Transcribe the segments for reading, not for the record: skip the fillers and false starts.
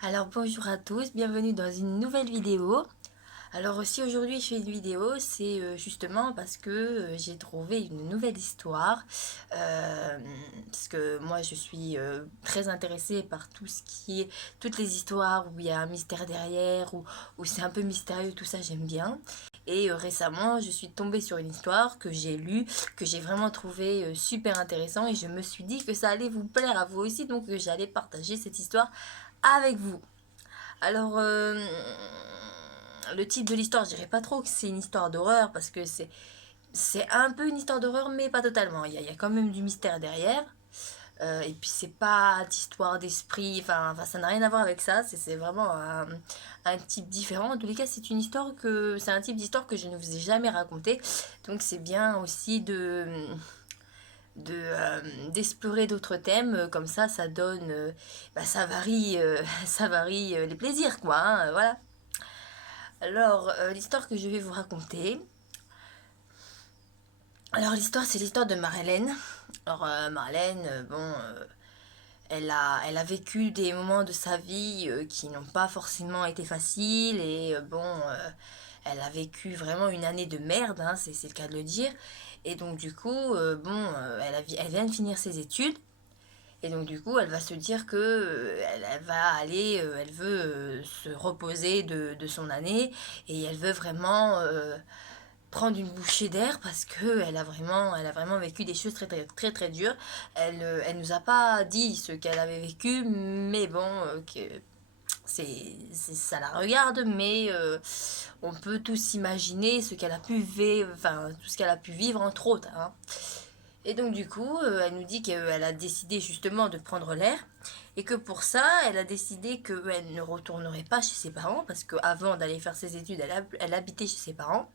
Alors bonjour à tous, bienvenue dans une nouvelle vidéo. Alors si aujourd'hui je fais une vidéo, c'est justement parce que j'ai trouvé une nouvelle histoire. Euh, Parce que moi je suis très intéressée par tout ce qui est, toutes les histoires où il y a un mystère derrière, où c'est un peu mystérieux, tout ça j'aime bien. Et récemment je suis tombée sur une histoire que j'ai lue, que j'ai vraiment trouvé super intéressant et je me suis dit que ça allait vous plaire à vous aussi, donc j'allais partager cette histoire avec vous. Alors, le titre de l'histoire, je dirais pas trop que c'est une histoire d'horreur parce que c'est un peu une histoire d'horreur, mais pas totalement. Il y a quand même du mystère derrière. Et puis, c'est pas d'histoire d'esprit, enfin, ça n'a rien à voir avec ça. C'est vraiment un type différent. En tous les cas, c'est un type d'histoire que je ne vous ai jamais raconté. Donc, c'est bien aussi d'explorer d'autres thèmes comme ça donne ça varie ça varie les plaisirs quoi hein, voilà. Alors l'histoire que je vais vous raconter, alors l'histoire c'est l'histoire de Marlène. Alors Marlène elle a vécu des moments de sa vie qui n'ont pas forcément été faciles et elle a vécu vraiment une année de merde, hein, c'est le cas de le dire. Et donc du coup, elle vient de finir ses études. Et donc du coup, elle va se dire que elle va aller, elle veut se reposer de son année et elle veut vraiment prendre une bouchée d'air parce que elle a vraiment vécu des choses très très très très dures. Elle nous a pas dit ce qu'elle avait vécu, mais bon, que ça la regarde, mais on peut tous imaginer ce qu'elle a pu vivre, enfin tout ce qu'elle a pu vivre entre autres, hein. Et donc du coup, elle nous dit qu'elle a décidé justement de prendre l'air et que pour ça, elle a décidé qu'elle ne retournerait pas chez ses parents parce qu'avant d'aller faire ses études, elle habitait chez ses parents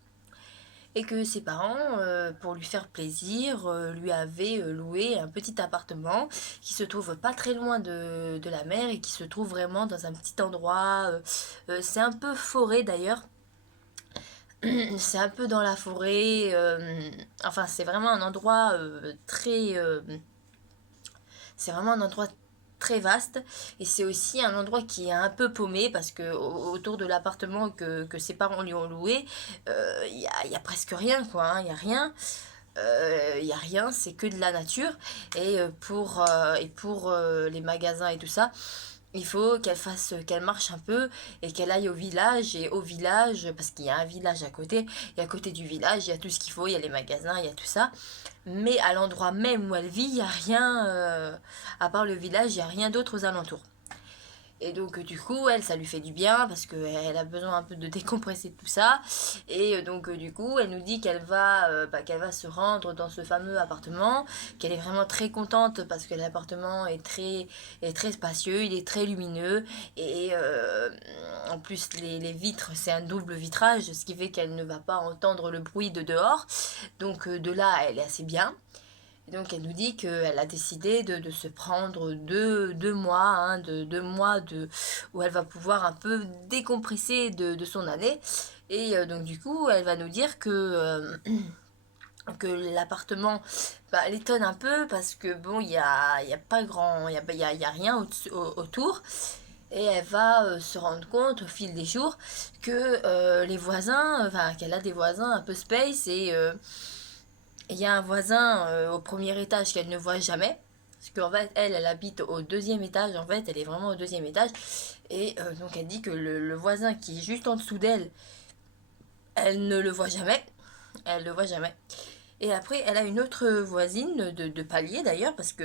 et que ses parents, pour lui faire plaisir, lui avaient loué un petit appartement qui se trouve pas très loin de la mer et qui se trouve vraiment dans un petit endroit. C'est un peu forêt d'ailleurs. C'est un peu dans la forêt. Enfin, c'est vraiment un endroit c'est vraiment un endroit très vaste et c'est aussi un endroit qui est un peu paumé parce que autour de l'appartement que ses parents lui ont loué, y a presque rien quoi, hein, il y a rien. Il y a rien, c'est que de la nature et pour les magasins et tout ça, il faut qu'elle marche un peu et qu'elle aille au village. Et au village, parce qu'il y a un village à côté, et à côté du village, il y a tout ce qu'il faut, il y a les magasins, il y a tout ça. Mais à l'endroit même où elle vit, il n'y a rien, à part le village, il n'y a rien d'autre aux alentours. Et donc du coup, elle, ça lui fait du bien parce qu'elle a besoin un peu de décompresser de tout ça. Et donc du coup, elle nous dit qu'elle va se rendre dans ce fameux appartement, qu'elle est vraiment très contente parce que l'appartement est très spacieux, il est très lumineux. Et en plus, les vitres, c'est un double vitrage, ce qui fait qu'elle ne va pas entendre le bruit de dehors. Donc de là, elle est assez bien. Et donc elle nous dit qu'elle a décidé de se prendre deux mois, hein, deux mois où elle va pouvoir un peu décompresser de son année. Et donc du coup, elle va nous dire que l'appartement l'étonne un peu parce que bon, il y a pas grand, il y a rien autour. Et elle va se rendre compte au fil des jours que les voisins, enfin qu'elle a des voisins un peu space et il y a un voisin au premier étage qu'elle ne voit jamais. Parce qu'en fait, elle habite au deuxième étage. En fait, elle est vraiment au deuxième étage. Et donc, elle dit que le voisin qui est juste en dessous d'elle, elle ne le voit jamais. Elle le voit jamais. Et après, elle a une autre voisine de palier d'ailleurs, parce que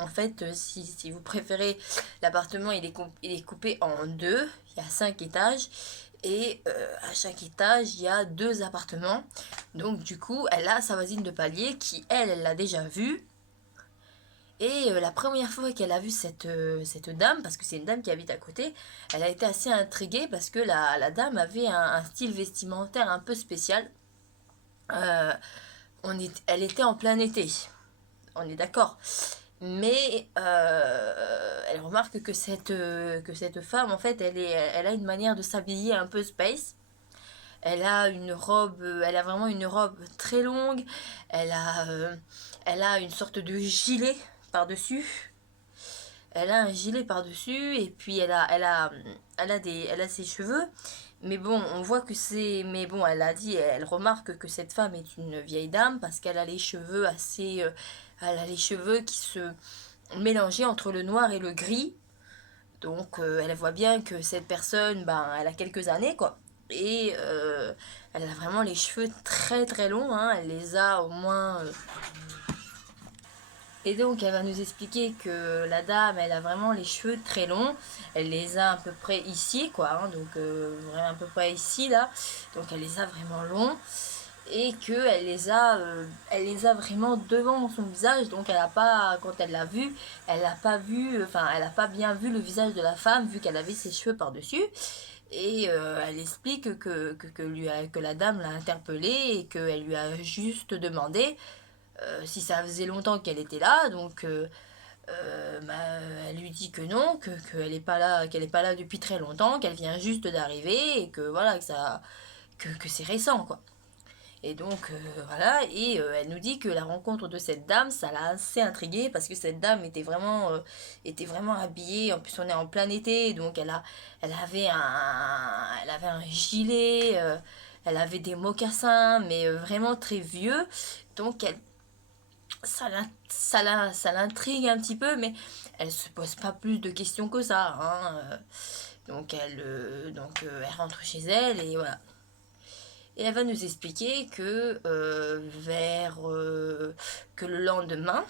en fait, si vous préférez, l'appartement il est coupé en deux. Il y a 5 étages. Et à chaque étage, il y a 2 appartements. Donc du coup, elle a sa voisine de palier qui, elle l'a déjà vue. Et la première fois qu'elle a vu cette dame, parce que c'est une dame qui habite à côté, elle a été assez intriguée parce que la dame avait un style vestimentaire un peu spécial. Euh, Elle était en plein été, on est d'accord. Mais elle remarque que cette femme, en fait, elle a une manière de s'habiller un peu space. Elle a vraiment une robe très longue. Elle a, euh, elle a une sorte de gilet par-dessus. elle a un gilet par-dessus, et puis elle a ses cheveux. Mais bon, on voit que c'est... Mais bon, elle remarque que cette femme est une vieille dame parce qu'elle a les cheveux assez... elle a les cheveux qui se mélangeaient entre le noir et le gris. Donc, elle voit bien que cette personne, ben, elle a quelques années, quoi. Et elle a vraiment les cheveux très très longs, hein. Elle les a au moins... Et donc, elle va nous expliquer que la dame, elle a vraiment les cheveux très longs. Elle les a à peu près ici, quoi. Hein, donc, vraiment à peu près ici, là. Donc, elle les a vraiment longs. Et elle les a vraiment devant son visage. Donc, elle a pas, quand elle l'a vu, elle n'a pas vu, enfin, elle n'a pas bien vu le visage de la femme, vu qu'elle avait ses cheveux par-dessus. Et elle explique que la dame l'a interpellée et qu'elle lui a juste demandé si ça faisait longtemps qu'elle était là, donc bah, elle lui dit que non, qu'elle n'est pas là, qu'elle est pas là depuis très longtemps, qu'elle vient juste d'arriver et que voilà que c'est récent quoi. Et donc voilà, et elle nous dit que la rencontre de cette dame, ça l'a assez intriguée parce que cette dame était vraiment habillée. En plus, on est en plein été, donc elle avait un gilet, elle avait des mocassins, mais vraiment très vieux. Donc ça l'intrigue un petit peu, mais elle se pose pas plus de questions que ça. Hein. Elle rentre chez elle et voilà. Et elle va nous expliquer que le lendemain,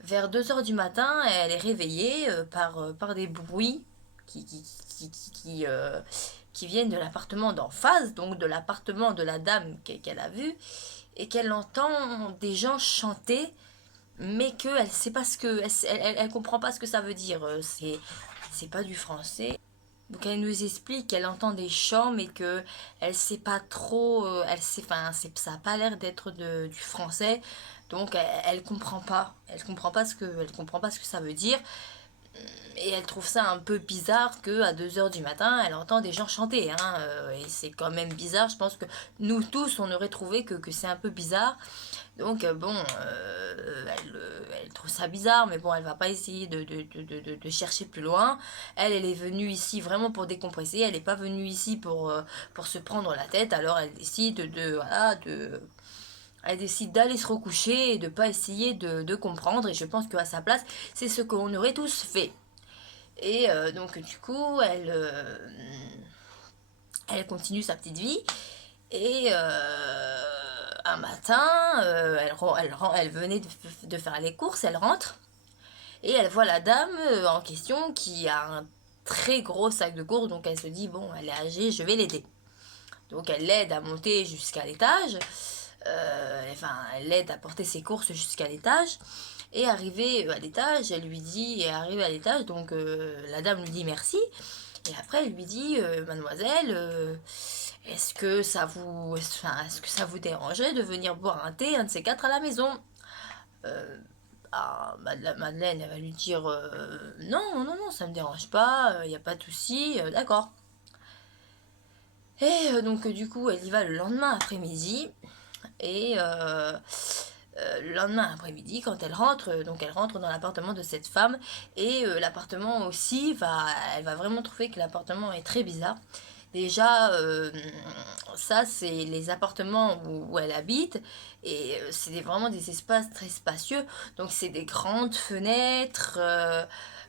vers 2 heures du matin, elle est réveillée par des bruits qui, qui, qui, qui, qui, euh, qui viennent de l'appartement d'en face, donc de l'appartement de la dame qu'elle a vue, et qu'elle entend des gens chanter mais qu'elle sait pas elle comprend pas ce que ça veut dire. C'est pas du français. Donc elle nous explique qu'elle entend des chants, mais que elle sait pas trop. Ça a pas l'air d'être du français. Donc elle comprend pas. Elle comprend pas ce que ça veut dire. Et elle trouve ça un peu bizarre que à 2 heures du matin, elle entend des gens chanter. Hein, et c'est quand même bizarre. Je pense que nous tous, on aurait trouvé que c'est un peu bizarre. Donc bon, elle trouve ça bizarre, mais bon, elle va pas essayer de chercher plus loin. Elle est venue ici vraiment pour décompresser. Elle n'est pas venue ici pour se prendre la tête. Alors elle décide elle décide d'aller se recoucher et de pas essayer de comprendre. Et je pense qu'à sa place, c'est ce qu'on aurait tous fait. Et donc du coup, elle continue sa petite vie. Et un matin, elle venait de faire les courses, elle rentre. Et elle voit la dame en question qui a un très gros sac de courses. Donc elle se dit, bon, elle est âgée, je vais l'aider. Donc elle l'aide à monter jusqu'à l'étage. Elle l'aide à porter ses courses jusqu'à l'étage. Et arrivée à l'étage, arrivée à l'étage, donc la dame lui dit merci. Et après, elle lui dit, mademoiselle, est-ce que ça vous dérangerait de venir boire un thé, un de ces quatre à la maison? Madeleine, elle va lui dire, non, non, non, ça me dérange pas, il n'y a pas de souci, d'accord. Et donc, du coup, elle y va le lendemain après-midi. Et le lendemain après-midi, quand elle rentre, donc elle rentre dans l'appartement de cette femme. Et l'appartement aussi, elle va vraiment trouver que l'appartement est très bizarre. Déjà, ça, c'est les appartements où elle habite. Et c'est vraiment des espaces très spacieux. Donc, c'est des grandes fenêtres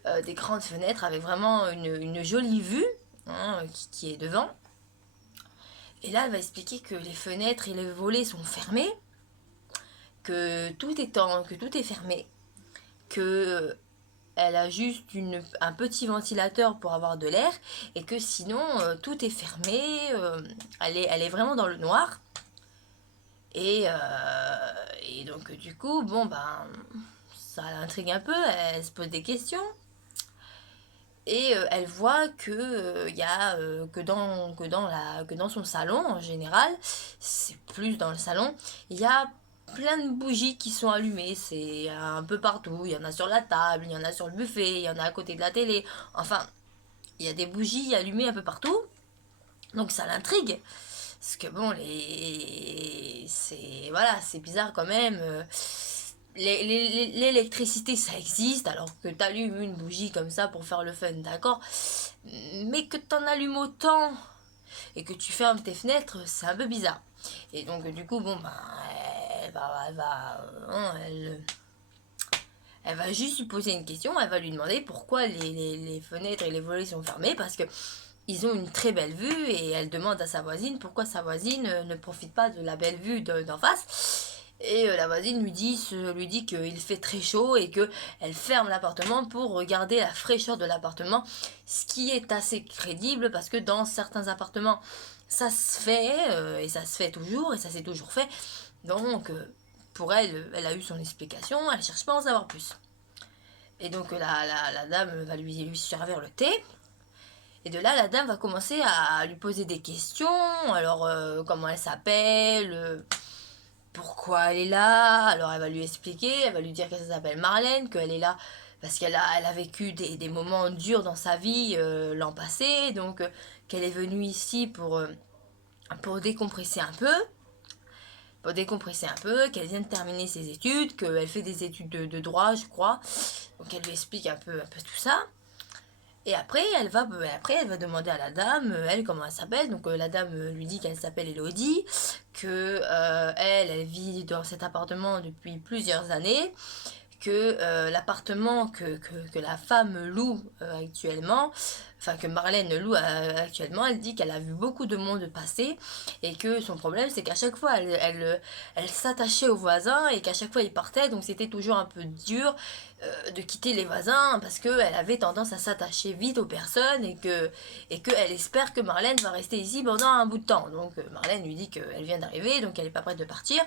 avec vraiment une jolie vue hein, qui est devant. Et là, elle va expliquer que les fenêtres et les volets sont fermés, que tout est fermé, que elle a juste un petit ventilateur pour avoir de l'air et que sinon tout est fermé, elle est vraiment dans le noir. Et donc du coup, bon ben, ça l'intrigue un peu, elle se pose des questions. Et elle voit que dans son salon en général, c'est plus dans le salon, il y a plein de bougies qui sont allumées, c'est un peu partout, il y en a sur la table, il y en a sur le buffet, il y en a à côté de la télé, enfin, il y a des bougies allumées un peu partout, donc ça l'intrigue. Parce que bon, c'est bizarre quand même. l'électricité ça existe, alors que tu allumes une bougie comme ça pour faire le fun, d'accord, mais que tu en allumes autant et que tu fermes tes fenêtres, c'est un peu bizarre. Et donc du coup, bon, ben, elle va juste lui poser une question, elle va lui demander pourquoi les fenêtres et les volets sont fermés, parce que ils ont une très belle vue, et elle demande à sa voisine pourquoi sa voisine ne profite pas de la belle vue d'en face. Et la voisine lui dit qu'il fait très chaud et que elle ferme l'appartement pour regarder la fraîcheur de l'appartement, ce qui est assez crédible parce que dans certains appartements ça se fait, et ça se fait toujours, et ça s'est toujours fait. Donc pour elle, elle a eu son explication, elle cherche pas à en savoir plus. Et donc la dame va lui servir le thé. Et de là, la dame va commencer à lui poser des questions. Alors, comment elle s'appelle, pourquoi elle est là. Alors, elle va lui expliquer, elle va lui dire qu'elle s'appelle Marlène, qu'elle est là parce elle a vécu des moments durs dans sa vie l'an passé. Donc, qu'elle est venue ici pour décompresser un peu. Qu'elle vient de terminer ses études, qu'elle fait des études de droit, je crois. Donc, elle lui explique un peu tout ça. Et après, elle va demander à la dame, elle, comment elle s'appelle. Donc la dame lui dit qu'elle s'appelle Elodie, que elle vit dans cet appartement depuis plusieurs années, que l'appartement que la femme loue actuellement, enfin que Marlène loue actuellement, elle dit qu'elle a vu beaucoup de monde passer et que son problème c'est qu'à chaque fois elle s'attachait aux voisins et qu'à chaque fois ils partaient, donc c'était toujours un peu dur de quitter les voisins parce qu'elle avait tendance à s'attacher vite aux personnes et qu'elle espère que Marlène va rester ici pendant un bout de temps. Donc Marlène lui dit qu'elle vient d'arriver, donc elle n'est pas prête de partir.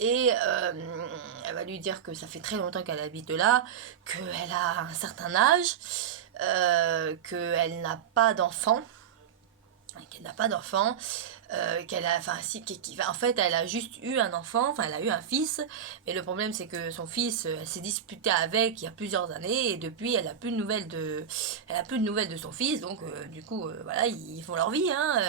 Et elle va lui dire que ça fait très longtemps qu'elle habite là, qu'elle a un certain âge, qu'elle n'a pas d'enfant, qu'elle a, enfin, si, en fait, elle a juste eu un enfant, enfin, elle a eu un fils, mais le problème, c'est que son fils, elle s'est disputée avec il y a plusieurs années, et depuis, elle a plus de nouvelles de son fils, donc, du coup, voilà, ils font leur vie, hein.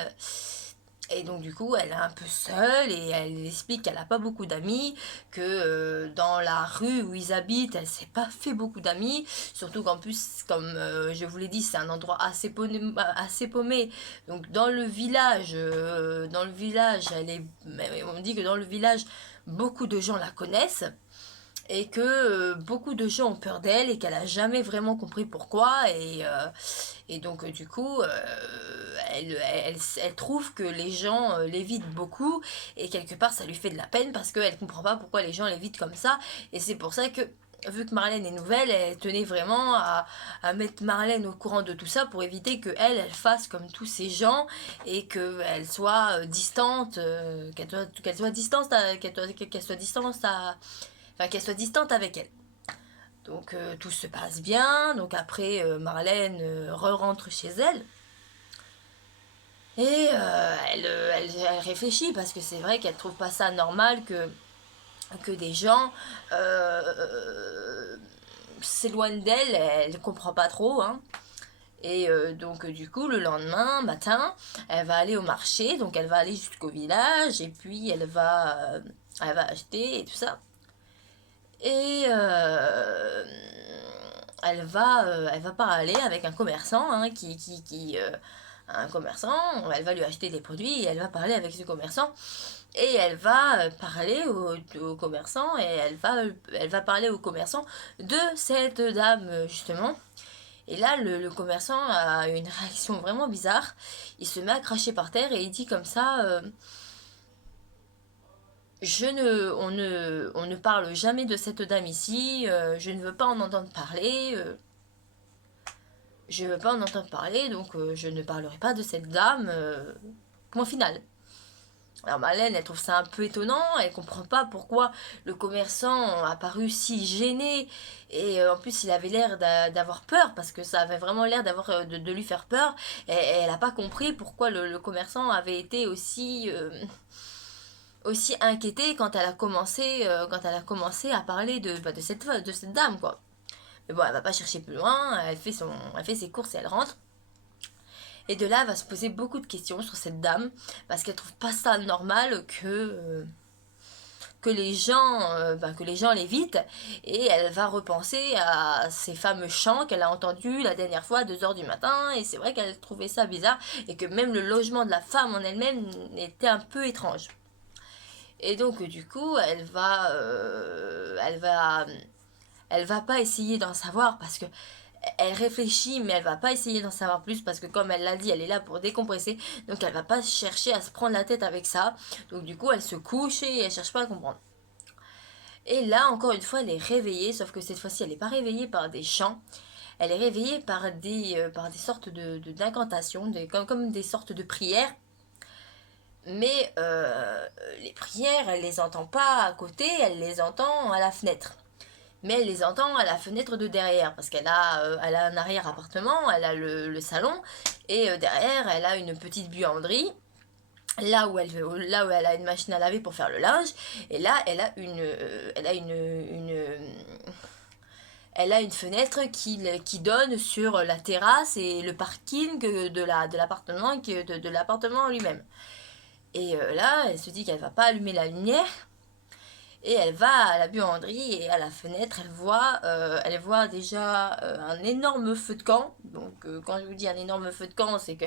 Et donc du coup, elle est un peu seule et elle explique qu'elle n'a pas beaucoup d'amis, que dans la rue où ils habitent, elle s'est pas fait beaucoup d'amis, surtout qu'en plus, comme je vous l'ai dit, c'est un endroit assez paumé. Donc dans le village, on dit que dans le village, beaucoup de gens la connaissent et que beaucoup de gens ont peur d'elle et qu'elle a jamais vraiment compris pourquoi et donc du coup elle trouve que les gens l'évitent beaucoup et quelque part ça lui fait de la peine parce qu'elle comprend pas pourquoi les gens l'évitent comme ça et c'est pour ça que vu que Marlène est nouvelle, elle tenait vraiment à mettre Marlène au courant de tout ça pour éviter que elle fasse comme tous ces gens et qu'elle soit distante, qu'elle soit distante, qu'elle soit distante enfin qu'elle soit distante avec elle. Donc tout se passe bien. Donc après, Marlène re-rentre chez elle. Et elle réfléchit parce que c'est vrai qu'elle trouve pas ça normal que des gens s'éloignent d'elle. Elle comprend pas trop. Hein. Et donc du coup, le lendemain matin, elle va aller au marché. Donc elle va aller jusqu'au village et puis elle va acheter et tout ça. Et elle va parler avec un commerçant hein, un commerçant, elle va lui acheter des produits et elle va parler avec ce commerçant et elle va parler au commerçant et elle va parler au commerçant de cette dame justement. Et là, le commerçant a une réaction vraiment bizarre. Il se met à cracher par terre et il dit comme ça on ne parle jamais de cette dame ici, je ne veux pas en entendre parler, donc je ne parlerai pas de cette dame, point final. Alors Marlène, elle trouve ça un peu étonnant, elle comprend pas pourquoi le commerçant a paru si gêné, et en plus il avait l'air d'avoir peur, parce que ça avait vraiment l'air de lui faire peur, et elle n'a pas compris pourquoi le commerçant avait été aussi inquiétée quand elle a commencé à parler de cette dame quoi. Mais bon, elle va pas chercher plus loin, elle fait ses courses et elle rentre. Et de là, elle va se poser beaucoup de questions sur cette dame parce qu'elle trouve pas ça normal que les gens l'évitent, et elle va repenser à ces fameux chants qu'elle a entendus la dernière fois à 2 heures du matin, et c'est vrai qu'elle trouvait ça bizarre, et que même le logement de la femme en elle-même était un peu étrange. Et donc du coup, elle va pas essayer d'en savoir parce que elle réfléchit, mais elle va pas essayer d'en savoir plus parce que comme elle l'a dit, elle est là pour décompresser, donc elle va pas chercher à se prendre la tête avec ça. Donc du coup, elle se couche et elle cherche pas à comprendre. Et là, encore une fois, elle est réveillée, sauf que cette fois-ci, elle n'est pas réveillée par des chants, elle est réveillée par des sortes d'incantations, comme des sortes de prières. Mais les prières, elle les entend pas à côté, elle les entend à la fenêtre. Mais elle les entend à la fenêtre de derrière, parce elle a un arrière-appartement, elle a le salon, et derrière, elle a une petite buanderie, là où elle a une machine à laver pour faire le linge, et là, elle a une fenêtre qui donne sur la terrasse et le parking de l'appartement lui-même. Et là, elle se dit qu'elle va pas allumer la lumière, et elle va à la buanderie et à la fenêtre, elle voit déjà un énorme feu de camp. Donc quand je vous dis un énorme feu de camp, c'est que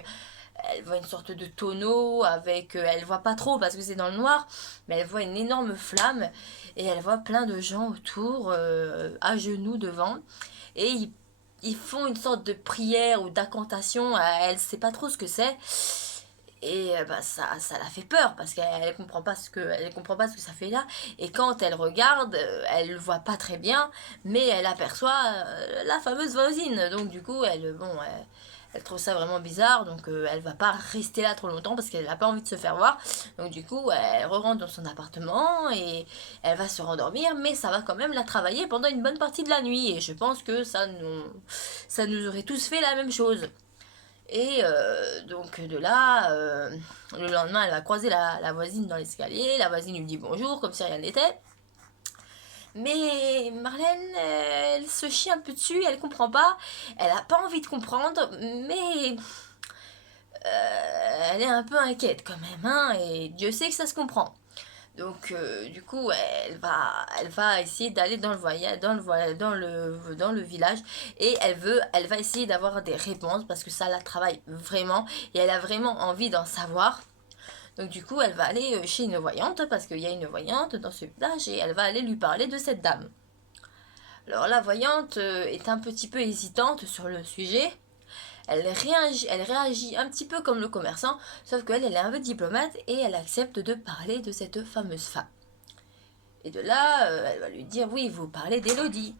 elle voit une sorte de tonneau avec, elle voit pas trop parce que c'est dans le noir, mais elle voit une énorme flamme et elle voit plein de gens autour, à genoux devant, et ils font une sorte de prière ou d'incantation. Elle sait pas trop ce que c'est. Et bah, ça la fait peur parce qu'elle comprend pas ce que ça fait là. Et quand elle regarde, elle le voit pas très bien, mais elle aperçoit la fameuse voisine. Donc du coup, elle trouve ça vraiment bizarre. Donc elle va pas rester là trop longtemps parce qu'elle n'a pas envie de se faire voir. Donc du coup, elle rentre dans son appartement et elle va se rendormir, mais ça va quand même la travailler pendant une bonne partie de la nuit. Et je pense que ça nous aurait tous fait la même chose. Et donc de là, le lendemain, elle va croiser la voisine dans l'escalier. La voisine lui dit bonjour, comme si rien n'était. Mais Marlène, elle se chie un peu dessus, elle comprend pas. Elle a pas envie de comprendre, mais elle est un peu inquiète quand même, hein, et Dieu sait que ça se comprend. Donc du coup, elle va essayer d'aller dans le voyage, dans le village, et elle va essayer d'avoir des réponses parce que ça la travaille vraiment et elle a vraiment envie d'en savoir. Donc du coup, elle va aller chez une voyante parce qu'il y a une voyante dans ce village et elle va aller lui parler de cette dame. Alors la voyante est un petit peu hésitante sur le sujet. Elle réagit un petit peu comme le commerçant, sauf qu'elle, elle est un peu diplomate et elle accepte de parler de cette fameuse femme. Et de là, elle va lui dire, oui, vous parlez d'Élodie.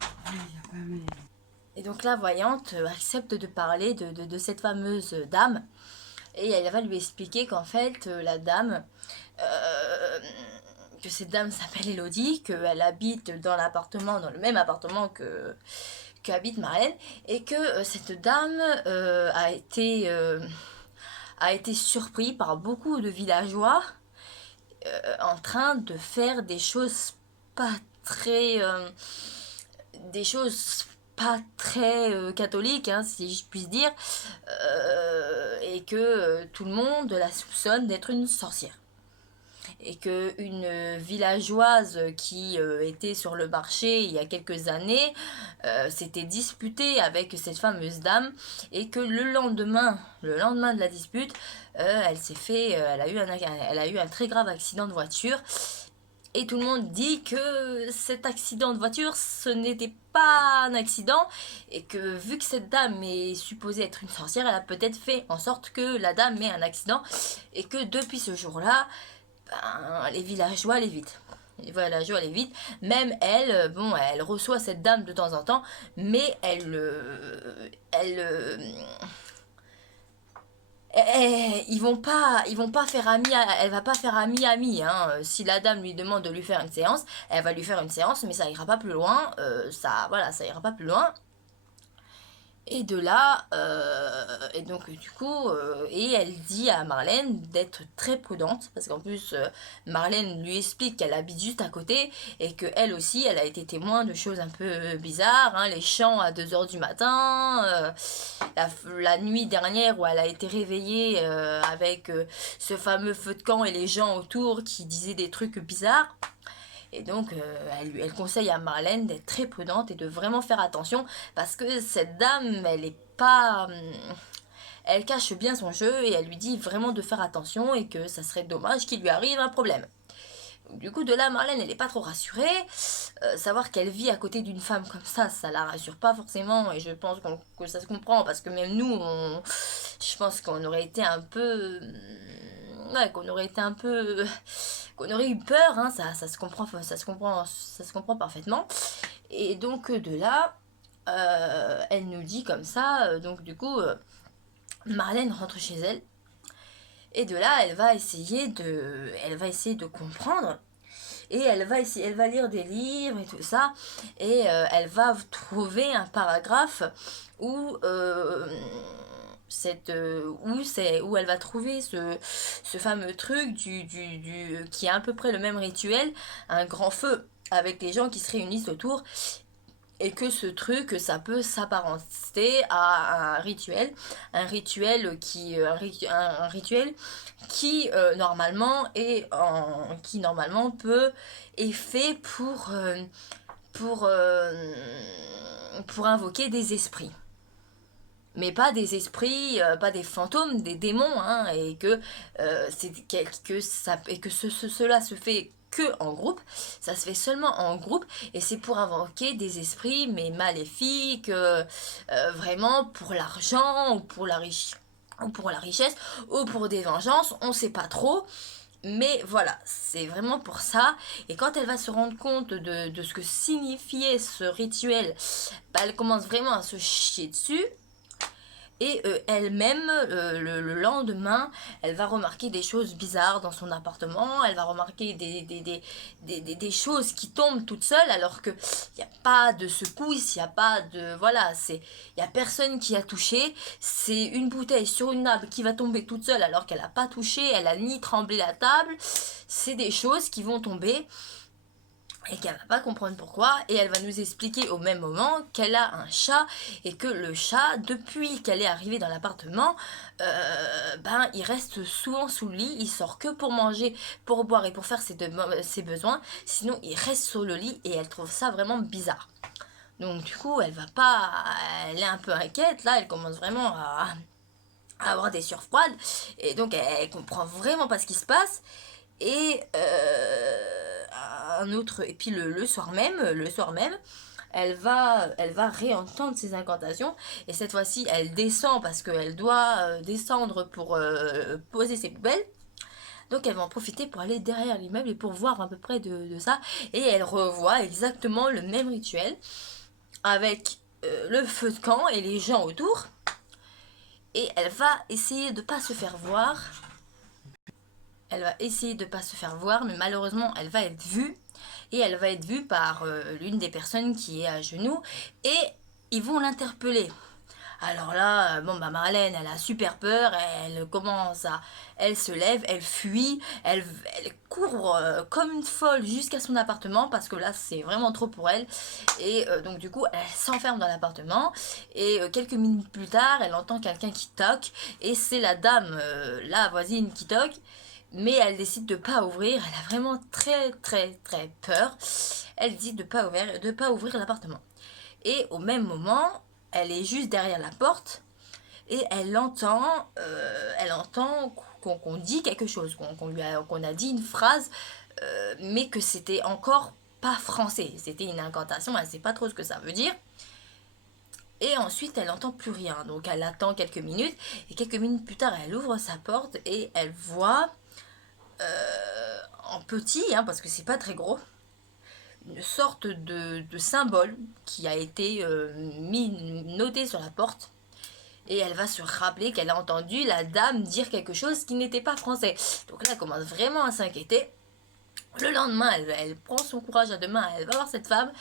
Et donc la voyante accepte de parler de cette fameuse dame. Et elle va lui expliquer qu'en fait, la dame, que cette dame s'appelle Élodie, qu'elle habite dans le même appartement qu'habite Marlène, et que cette dame a été surprise par beaucoup de villageois en train de faire des choses pas très catholiques, hein, si je puis dire, et que tout le monde la soupçonne d'être une sorcière. Et qu'une villageoise qui était sur le marché il y a quelques années s'était disputée avec cette fameuse dame, et que le lendemain de la dispute, elle a eu un très grave accident de voiture. Et tout le monde dit que cet accident de voiture, ce n'était pas un accident, et que vu que cette dame est supposée être une sorcière, elle a peut-être fait en sorte que la dame ait un accident, et que depuis ce jour-là, les villageois l'évitent. Les villageois l'évitent. Même elle, bon, elle reçoit cette dame de temps en temps, mais ils vont pas faire elle va pas faire ami, hein. Si la dame lui demande de lui faire une séance, elle va lui faire une séance, mais ça ira pas plus loin. Ça ira pas plus loin. Et de là, et donc du coup, et elle dit à Marlène d'être très prudente, parce qu'en plus, Marlène lui explique qu'elle habite juste à côté, et qu'elle aussi, elle a été témoin de choses un peu bizarres, hein, les chants à 2 heures du matin, la nuit dernière où elle a été réveillée avec ce fameux feu de camp et les gens autour qui disaient des trucs bizarres. Et donc, elle conseille à Marlène d'être très prudente et de vraiment faire attention parce que cette dame, elle est pas... elle cache bien son jeu et elle lui dit vraiment de faire attention et que ça serait dommage qu'il lui arrive un problème. Du coup, de là, Marlène, elle n'est pas trop rassurée. Savoir qu'elle vit à côté d'une femme comme ça la rassure pas forcément. Et je pense que ça se comprend parce que même nous, je pense qu'on aurait été un peu... Ouais, qu'on aurait été un peu... qu'on aurait eu peur, hein, ça se comprend, ça se comprend parfaitement. Et donc, de là, elle nous dit comme ça, donc du coup, Marlène rentre chez elle. Et de là, elle va essayer de comprendre et elle va lire des livres et tout ça et elle va trouver un paragraphe où où elle va trouver ce fameux truc qui est à peu près le même rituel, un grand feu avec les gens qui se réunissent autour et que ce truc, ça peut s'apparenter à un rituel qui normalement qui normalement est fait pour, euh, pour invoquer des esprits. Mais pas des esprits, pas des fantômes, des démons, hein, et que, cela se fait que en groupe, ça se fait seulement en groupe, et c'est pour invoquer des esprits, mais maléfiques, vraiment pour l'argent, ou pour la richesse, ou pour des vengeances, on sait pas trop. Mais voilà, c'est vraiment pour ça. Et quand elle va se rendre compte de ce que signifiait ce rituel, bah, elle commence vraiment à se chier dessus. Et elle-même, le lendemain, elle va remarquer des choses bizarres dans son appartement. Elle va remarquer des choses qui tombent toutes seules alors qu'il n'y a pas de secousse, il n'y a pas de... Voilà, il n'y a personne qui a touché. C'est une bouteille sur une nappe qui va tomber toute seule alors qu'elle n'a pas touché, elle a ni tremblé la table. C'est des choses qui vont tomber et qu'elle va pas comprendre pourquoi, et elle va nous expliquer au même moment qu'elle a un chat et que le chat, depuis qu'elle est arrivée dans l'appartement, il reste souvent sous le lit, il sort que pour manger, pour boire et pour faire ses besoins, sinon il reste sur le lit et elle trouve ça vraiment bizarre. Donc du coup elle est un peu inquiète, là elle commence vraiment à avoir des sueurs froides et donc elle comprend vraiment pas ce qui se passe. Et et puis le soir même, elle va réentendre ses incantations et cette fois-ci elle descend parce qu'elle doit descendre pour poser ses poubelles. Donc elle va en profiter pour aller derrière l'immeuble et pour voir à peu près de ça. Et elle revoit exactement le même rituel avec le feu de camp et les gens autour. Et elle va essayer de pas se faire voir. Elle va essayer de pas se faire voir, mais malheureusement, elle va être vue. Et elle va être vue par l'une des personnes qui est à genoux. Et ils vont l'interpeller. Alors là, Marlène, elle a super peur, elle se lève, elle fuit, elle court comme une folle jusqu'à son appartement parce que là, c'est vraiment trop pour elle. Et donc du coup, elle s'enferme dans l'appartement et quelques minutes plus tard, elle entend quelqu'un qui toque et c'est la dame, la voisine qui toque. Mais elle décide de pas ouvrir, elle a vraiment très très très peur. Elle dit de pas ouvrir l'appartement. Et au même moment, elle est juste derrière la porte et elle entend qu'on dit quelque chose, qu'on a dit une phrase, mais que c'était encore pas français. C'était une incantation, elle sait pas trop ce que ça veut dire. Et ensuite, elle n'entend plus rien. Donc, elle attend quelques minutes. Et quelques minutes plus tard, elle ouvre sa porte et elle voit, en petit, hein, parce que c'est pas très gros, une sorte de symbole qui a été noté sur la porte. Et elle va se rappeler qu'elle a entendu la dame dire quelque chose qui n'était pas français. Donc là, elle commence vraiment à s'inquiéter. Le lendemain, elle prend son courage à deux mains, elle va voir cette femme.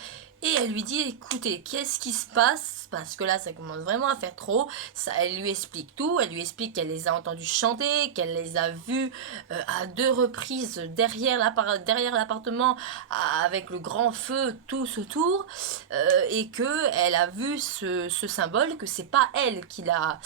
Et elle lui dit, écoutez, qu'est-ce qui se passe? Parce que là, ça commence vraiment à faire trop. Ça, elle lui explique tout. Elle lui explique qu'elle les a entendus chanter, qu'elle les a vus à 2 reprises derrière l'appartement avec le grand feu tous autour. Et que elle a vu ce symbole, que c'est pas elle qui l'a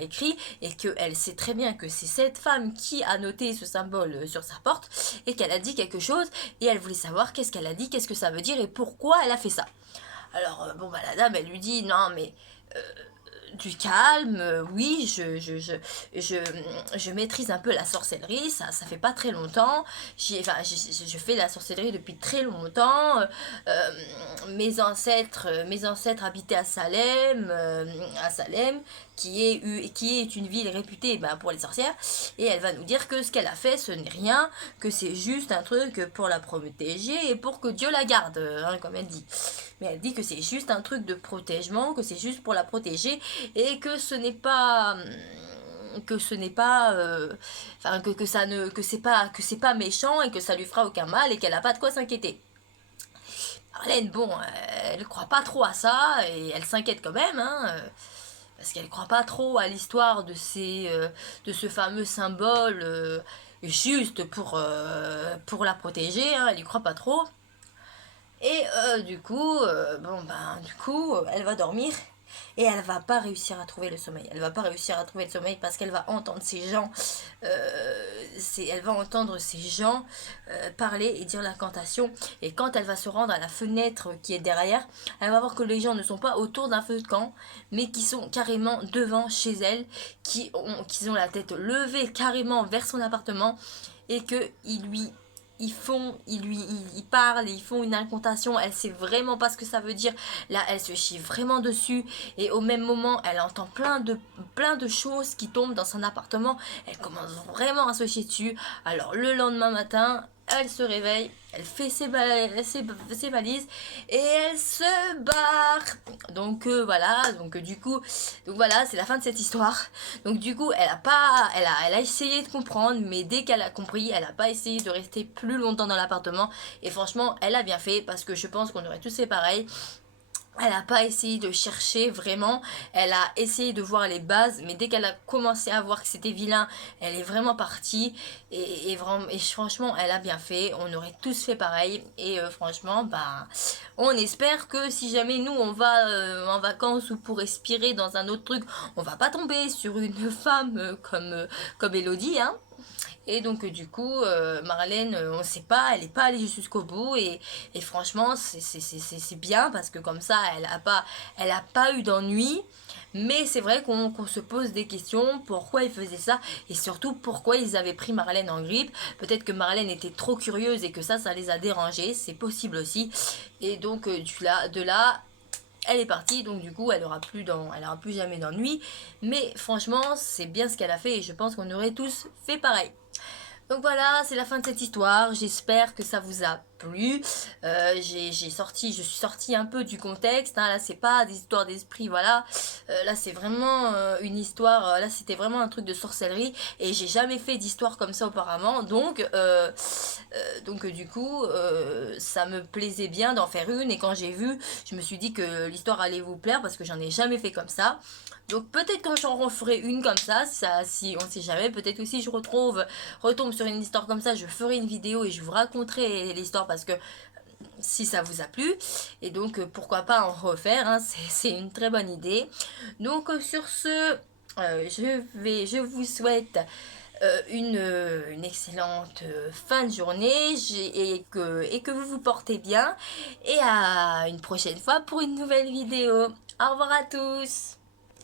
écrit, et qu'elle sait très bien que c'est cette femme qui a noté ce symbole sur sa porte, et qu'elle a dit quelque chose, et elle voulait savoir qu'est-ce qu'elle a dit, qu'est-ce que ça veut dire et pourquoi elle a fait ça. Alors, bon, bah, la dame, elle lui dit, non, mais euh, du calme, oui, je maîtrise un peu la sorcellerie, ça fait pas très longtemps, je fais la sorcellerie depuis très longtemps, mes ancêtres habitaient à Salem, qui est une ville réputée pour les sorcières, et elle va nous dire que ce qu'elle a fait, ce n'est rien, que c'est juste un truc pour la protéger et pour que Dieu la garde, hein, comme elle dit. Mais elle dit que c'est juste un truc de protègement, que c'est juste pour la protéger, et que ce n'est pas enfin que c'est pas méchant et que ça lui fera aucun mal et qu'elle a pas de quoi s'inquiéter. Marlène, bon, elle croit pas trop à ça et elle s'inquiète quand même, hein, parce qu'elle croit pas trop à l'histoire de ce fameux symbole juste pour la protéger, hein, elle y croit pas trop. Et du coup, elle va dormir et elle va pas réussir à trouver le sommeil. Elle va pas réussir à trouver le sommeil parce qu'elle va entendre ces gens, elle va entendre ces gens parler et dire l'incantation. Et quand elle va se rendre à la fenêtre qui est derrière, elle va voir que les gens ne sont pas autour d'un feu de camp, mais qui sont carrément devant chez elle, qui ont la tête levée carrément vers son appartement, et que ils parlent, ils font une incantation, elle sait vraiment pas ce que ça veut dire, là elle se chie vraiment dessus, et au même moment elle entend plein de choses qui tombent dans son appartement, elle commence vraiment à se chier dessus. Alors le lendemain matin, elle se réveille, elle fait ses valises et elle se barre. Donc voilà, donc voilà, c'est la fin de cette histoire. Donc du coup, elle a essayé de comprendre, mais dès qu'elle a compris, elle a pas essayé de rester plus longtemps dans l'appartement. Et franchement, elle a bien fait parce que je pense qu'on aurait tous fait pareil. Elle n'a pas essayé de chercher vraiment, elle a essayé de voir les bases, mais dès qu'elle a commencé à voir que c'était vilain, elle est vraiment partie, et franchement, elle a bien fait, on aurait tous fait pareil, et franchement, on espère que si jamais nous, on va en vacances ou pour respirer dans un autre truc, on va pas tomber sur une femme comme Elodie, hein. Et donc du coup, Marlène, on ne sait pas, elle n'est pas allée jusqu'au bout, et franchement, c'est bien parce que comme ça, elle a pas eu d'ennui. Mais c'est vrai qu'on se pose des questions, pourquoi ils faisaient ça, et surtout pourquoi ils avaient pris Marlène en grippe. Peut-être que Marlène était trop curieuse et que ça les a dérangés, c'est possible aussi. Et donc de là, elle est partie, donc du coup elle aura plus jamais d'ennui. Mais franchement, c'est bien ce qu'elle a fait, et je pense qu'on aurait tous fait pareil. Donc voilà, c'est la fin de cette histoire. J'espère que ça vous a plu. Je suis sortie un peu du contexte, hein. Là, c'est pas des histoires d'esprit, voilà. Là, c'est vraiment une histoire. Là, c'était vraiment un truc de sorcellerie. Et j'ai jamais fait d'histoire comme ça auparavant. Donc du coup, ça me plaisait bien d'en faire une. Et quand j'ai vu, je me suis dit que l'histoire allait vous plaire parce que j'en ai jamais fait comme ça. Donc peut-être quand j'en referai une comme ça, si on sait jamais, peut-être aussi je retombe sur une histoire comme ça, je ferai une vidéo et je vous raconterai l'histoire parce que si ça vous a plu, et donc pourquoi pas en refaire, hein, c'est une très bonne idée. Donc sur ce, je vous souhaite une excellente fin de journée, et que vous vous portez bien, et à une prochaine fois pour une nouvelle vidéo. Au revoir à tous.